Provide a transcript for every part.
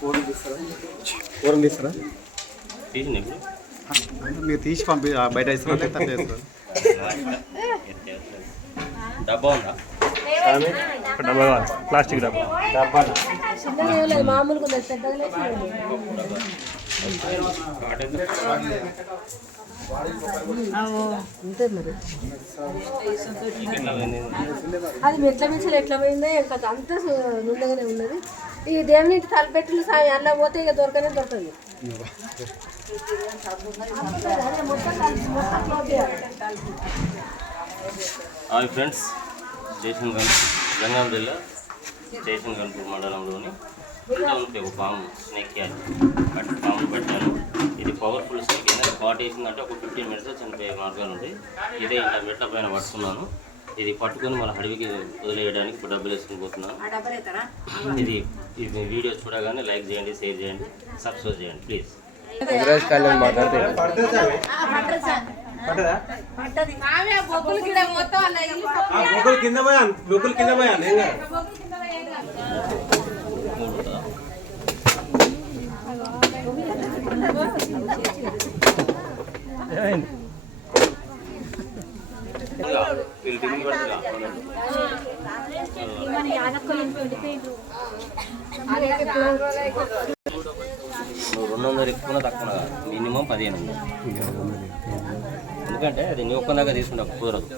కూరం తీస్తారా? తీసింది ఇప్పుడు మీరు తీసి పంపి బయట ఇస్తారా లేకపోతే చేస్తారా? డబ్బా ఉందా? డబ్బా కావాలి, ప్లాస్టిక్ డబ్బా. మామూలుగా అంతే మరి. అది మెట్ల మించలు ఎట్లా పోయిందో అంత నుండగానే ఉన్నది. ఈ దేవుని తలపెట్టులు అలా పోతే ఇక దొరకనే దొరకదు. హాయ్ ఫ్రెండ్స్, స్టేషన్ జనగాం జిల్లా స్టేషన్ గన్పూర్ మండలంలోని ఉంటే ఒక పాము స్నేక్ క్యాచ్ పామును పెట్టాను. ఇది పవర్ఫుల్ స్నేక్. ఏదైనా కాట్ వేసిందంటే ఒక 15 మినిట్స్లో చనిపోయే మార్గాలు ఉంటాయి. ఇదే ఇలా మెట్ల పైన పట్టుకున్నాను. ఇది పట్టుకొని మన అడవికి వదిలేయడానికి ఇప్పుడు డబ్బులు వేసుకుని పోతున్నాను. ఇది వీడియో చూడగానే లైక్ చేయండి, షేర్ చేయండి, సబ్స్క్రైబ్ చేయండి ప్లీజ్. కింద పోయాను నువ్వు 200 ఎక్కువ తక్కువ కాదు, మినిమం 1500. ఎందుకంటే అది నీ ఒక్కదాకా తీసుకుంటా కుదరదు.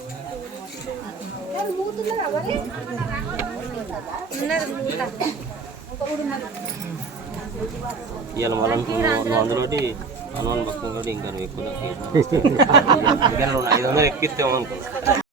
ఇవాళ మనం నువ్వు అందులోటి అనుమానం పక్కన ఇంకా నువ్వు ఎక్కువ 500 ఎక్కిస్తే అనుకో.